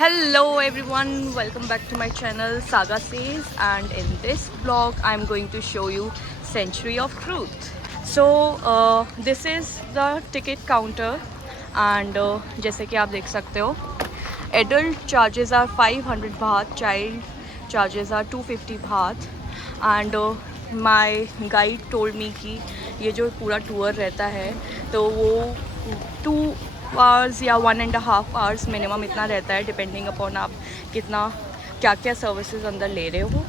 Hello everyone, welcome back to my channel Saga Says, and in this vlog I'm going to show you Century of Truth. So this is the ticket counter and जैसे कि आप देख सकते हो adult charges are 500 baht, child charges are 250 baht and my guide told me कि ये जो पूरा टूर रहता है तो वो 2 hours या 1.5 hours मिनिमम इतना रहता है, डिपेंडिंग अपॉन आप कितना क्या क्या सर्विसेज अंदर ले रहे हो.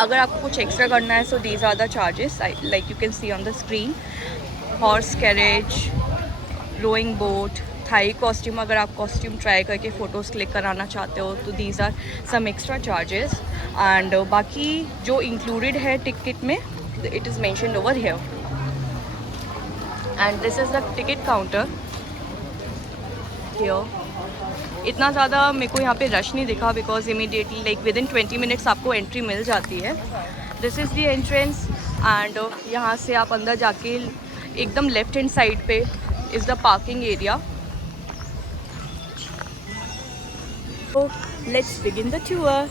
अगर आपको कुछ एक्स्ट्रा करना है so these are the charges like you can see on the screen. Horse carriage, rowing boat, Thai costume, अगर आप कॉस्ट्यूम ट्राई करके फ़ोटोज़ क्लिक कराना चाहते हो तो these are some extra charges. And बाकी जो इंक्लूडेड है टिकट में it is mentioned over here. And this is the ticket counter. इतना ज़्यादा मेरे को यहाँ पे रश नहीं दिखा because immediately like with in 20 मिनट्स आपको एंट्री मिल जाती है. This is the entrance and यहाँ से आप अंदर जाके एकदम लेफ्ट हैंड साइड पे इज़ द पार्किंग एरिया. तो लेट्स बिगिन द टूर.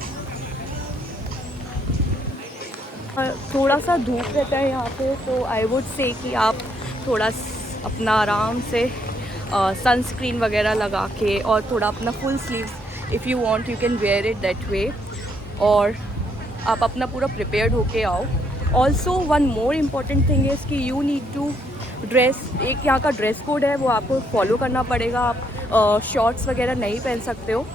थोड़ा सा धूप रहता है यहाँ पे तो आई वुड से कि आप थोड़ा अपना आराम से सनस्क्रीन वगैरह लगा के और थोड़ा अपना full sleeves if you want you can wear it that way और आप अपना पूरा प्रिपेयर्ड होके आओ. Also one more important thing is कि यू नीड टू ड्रेस. एक यहाँ का ड्रेस कोड है वो आपको फॉलो करना पड़ेगा. आप शॉर्ट्स वगैरह नहीं पहन सकते हो.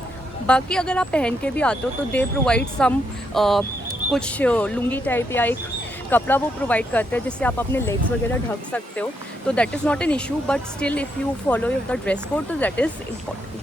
बाकी अगर आप पहन के भी आते हो तो दे प्रोवाइड सम कुछ लुंगी टाइप या एक कपड़ा वो प्रोवाइड करते हैं जिससे आप अपने लेग्स वगैरह ढक सकते हो. तो that is not an issue but still if you follow the dress code तो that is important.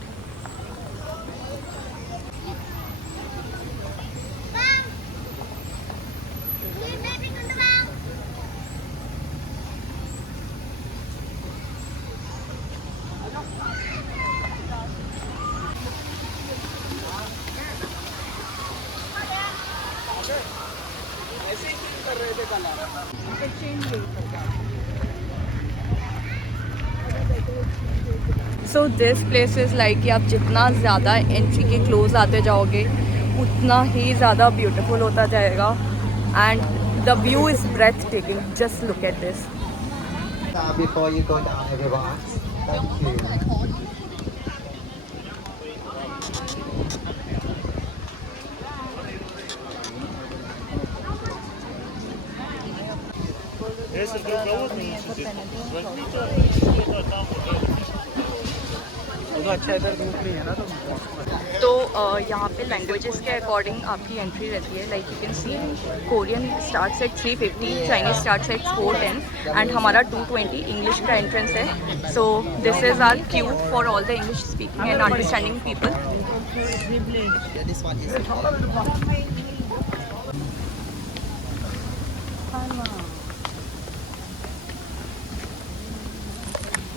So this place is like कि आप जितना ज़्यादा एंट्री के क्लोज आते जाओगे उतना ही ज़्यादा ब्यूटीफुल होता जाएगा. And the view is breathtaking. Just look at this. Before you go down, everyone. Thank you. तो यहाँ पे लैंग्वेजेस के अकॉर्डिंग आपकी एंट्री रहती है. Like you can see Korean starts at 350, Chinese starts at 410 and हमारा 220 इंग्लिश का एंट्रेंस है. So this is R Q for all the English speaking and understanding people.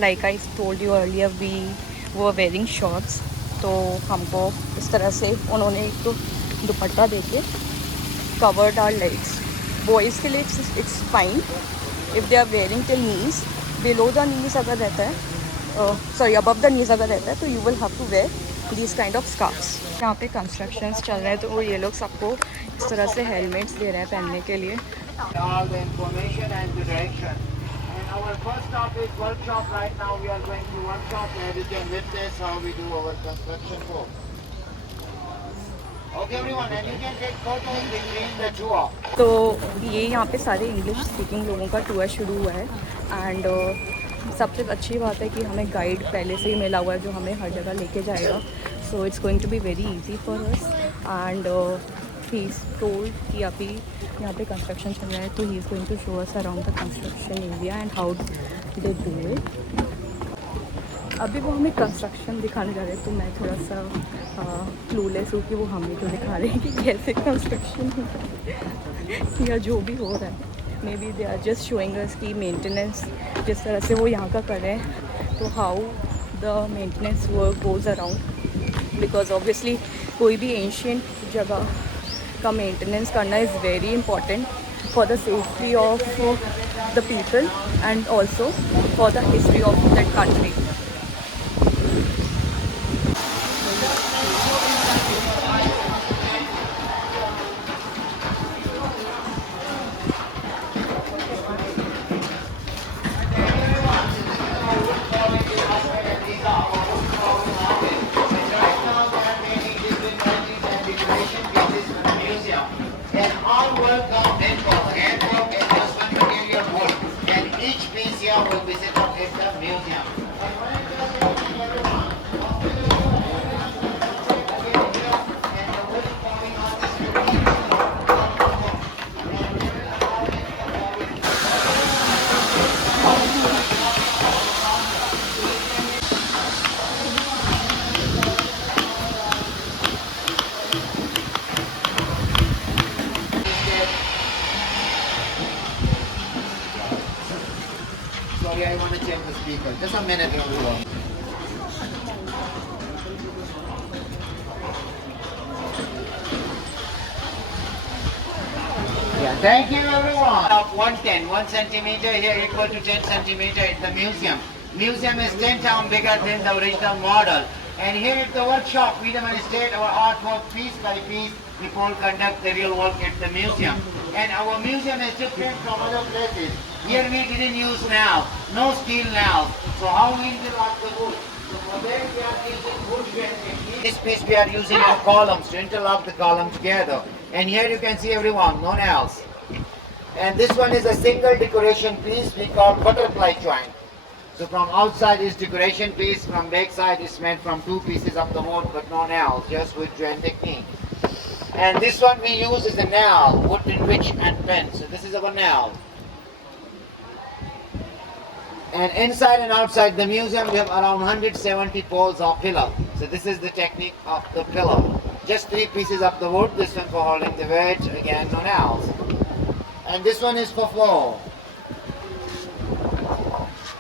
Like I told you earlier we were wearing shorts. तो हमको इस तरह से उन्होंने एक तो दुपट्टा देके कवर्ड आवर लेग्स. बॉयज़ के लिए it's fine if they are wearing till knees. Below the knees अगर रहता है सॉरी अबव द नीज अगर रहता है तो you will have to wear this kind of scarfs. यहाँ पे कंस्ट्रक्शंस चल रहे हैं तो ये लोग सबको इस तरह से हेलमेट्स दे रहे हैं पहनने के लिए. All the information and direction. And our first stop is workshop. Right now we are going to workshop where you can witness how we do our construction work. Okay everyone, and you can take photos between the two of. तो ये यहाँ पे सारे English speaking लोगों का टूर शुरू हुआ है. एंड सबसे अच्छी बात है कि हमें गाइड पहले से ही मिला हुआ है जो हमें हर जगह लेके जाएगा. So it's going to be very easy for us. And he is told कि अभी यहाँ पे कंस्ट्रक्शन चल रहा है तो he is going to show us around the construction area and how they do it. अभी वो हमें कंस्ट्रक्शन दिखाने जा रहे हैं तो मैं थोड़ा सा क्लूलेस हूँ कि वो हमें तो दिखा रहे हैं कि कैसे कंस्ट्रक्शन हो रहा है या जो भी हो रहा है. Maybe they are just showing us की मेंटेनेंस जिस तरह से वो यहाँ का कर रहे हैं तो how the maintenance work goes around. Because obviously कोई भी एंशियंट जगह का मेंटेनेंस करना is very important for the safety of the people and also for the history of that country. Just a minute, everyone. Yeah, thank you everyone. Of 110, 1 centimeter here equal to 10 centimeter at the museum. Museum is 10 times bigger than the original model. And here at the workshop, Freedom and State, our artwork piece by piece, people conduct the real work at the museum. And our museum is different from other places. Here we didn't use nails, no steel nails. So how we interlock the wood? So for that we are using wood technique. This piece we are using the columns to interlock the columns together. And here you can see everyone, no nails. And this one is a single decoration piece we call butterfly joint. So from outside is decoration piece, from back side is made from 2 pieces of the wood but no nails, just with joint technique. And this one we use is a nail, wood in which and pen. So this is our nail. And inside and outside the museum we have around 170 poles of pillar. So this is the technique of the pillar. Just 3 pieces of the wood, this one for holding the weight, again no nails. And this one is for floor.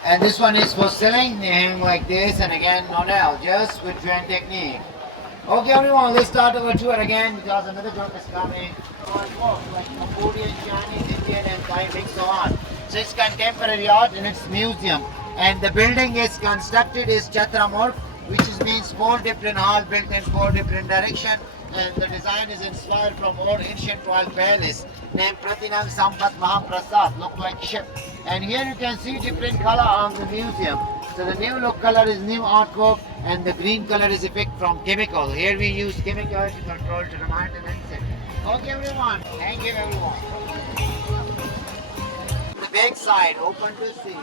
And this one is for ceiling, they hang like this, and again no nail, just with joint technique. Okay everyone, let's start our tour again because another joke is coming. Like Cambodian, Chinese, Indian and Thai mix so on. So it's contemporary art in its museum. And the building is constructed is Chatramurkh, which means 4 different halls built in 4 different directions. And the design is inspired from old ancient royal palace named Pratinam Sampat Mahaprasad, look like ship. And here you can see different color on the museum. So the new look color is new artwork and the green color is effect from chemical. Here we use chemical to control to the maintenance. Okay everyone, thank you everyone. The back side, open to see.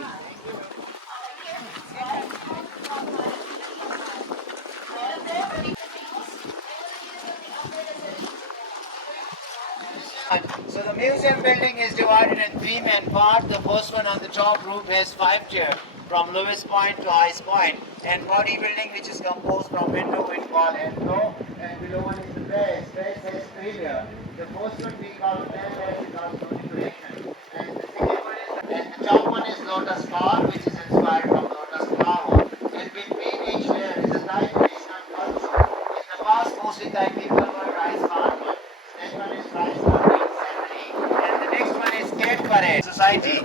So the museum building is divided in 3 main parts. The first one on the top roof has 5 tiers from lowest point to highest point. And body building which is composed from window, wind wall and floor. And below one is the base. Base has 3 layers. The first one we call base because of decoration. And the second one is the top one is lotus flower which is inspired from lotus flower. And between each layer is a Thai traditional culture. In the past mostly Thai people were rice farmers. Next one is rice farming ceremony. And the next one is cat parade society.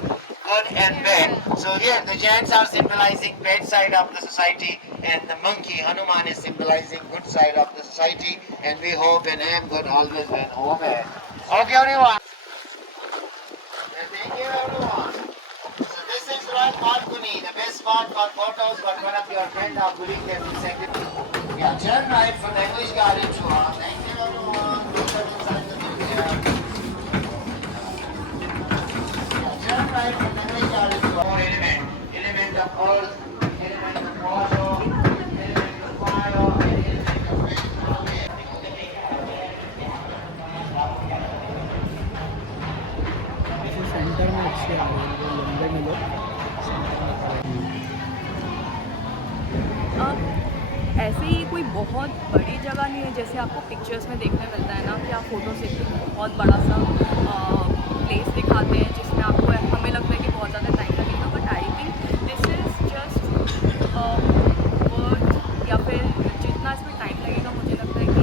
Good and bad. So here the giants are symbolizing bad side of the society and the monkey Hanuman is symbolizing good side of the society and we hope and aim good always win over bad. Okay everyone. Thank you everyone. So this is right balcony, the best spot for photos for one of your friends or colleagues can be second. Yeah, turn right for the English Garden tour. Thank you everyone. Inside the museum. Turn right for the English Garden tour. More element of earth, element of water, element of fire, and element of wind. Centre में अच्छे आ रहे हैं वो लंबे में लोग अब ऐसे ही कोई बहुत बड़ी जगह नहीं है जैसे आपको पिक्चर्स में देखने मिलता है ना कि आप फोटो से बहुत बड़ा सा प्लेस दिखाते हैं जिसमें आपको हमें लगता है कि बहुत ज़्यादा टाइम लगेगा but I think this is just worth या फिर जितना इसमें टाइम लगेगा मुझे लगता है कि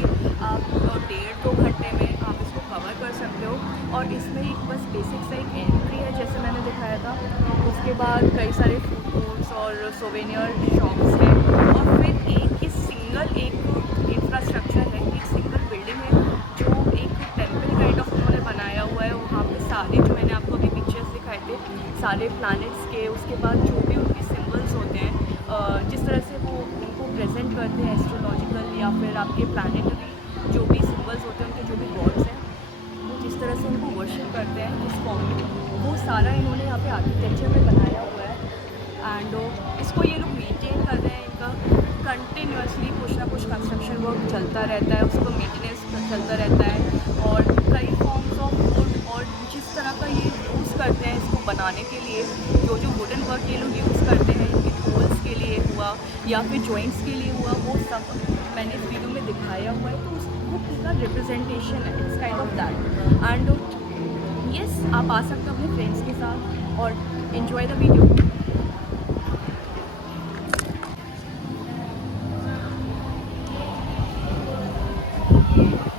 आप 1.5-2 घंटे में आप इसको कवर कर सकते हो। और इसमें एक बस बेसिक सा एक एंट्री है जैसे मैंने दिखाया था, उसके बाद कई सारे फूड कोर्ट्स और सोवेनियर शॉप्स हैं और फिर एक ही सिंगल एक इंफ्रास्ट्रक्चर है, एक सिंगल बिल्डिंग है जो एक टेम्पल काइंड ऑफ उन्होंने बनाया हुआ है। वहाँ पे सारे जो मैंने आपको अभी पिक्चर्स दिखाए थे सारे प्लैनेट्स के, उसके बाद जो भी उनके सिम्बल्स होते हैं जिस तरह से वो उनको प्रेजेंट करते हैं एस्ट्रोलॉजिकल या फिर आपके प्लानिटरी जो भी सिम्बल्स होते हैं उनके जो भी गॉड्स हैं वो जिस तरह से उनको वर्शिप करते हैं इस फॉर्म में, वो सारा इन्होंने यहाँ पे आर्किटेक्चर में बनाया हुआ है। एंड इसको ये लोग मेंटेन कर रहे हैं, इनका कंटिन्यूसली कुछ ना कुछ कंस्ट्रक्शन वर्क चलता रहता है, उसको मेंटेनेंस चलता रहता है और कई फॉर्म्स ऑफ वुड और जिस तरह का ये यूज़ करते हैं इसको बनाने के लिए, जो वुडन वर्क ये लोग यूज़ करते हैं इनके होल्स के लिए हुआ या फिर जॉइंट्स के लिए हुआ, वो सब मैंने इस वीडियो में दिखाया हुआ है। तो वो पूरा रिप्रेजेंटेशन है, it's kind of that. And yes, आप आ सकते हो अपने फ्रेंड्स के साथ और एंजॉय द वीडियो। हम्म.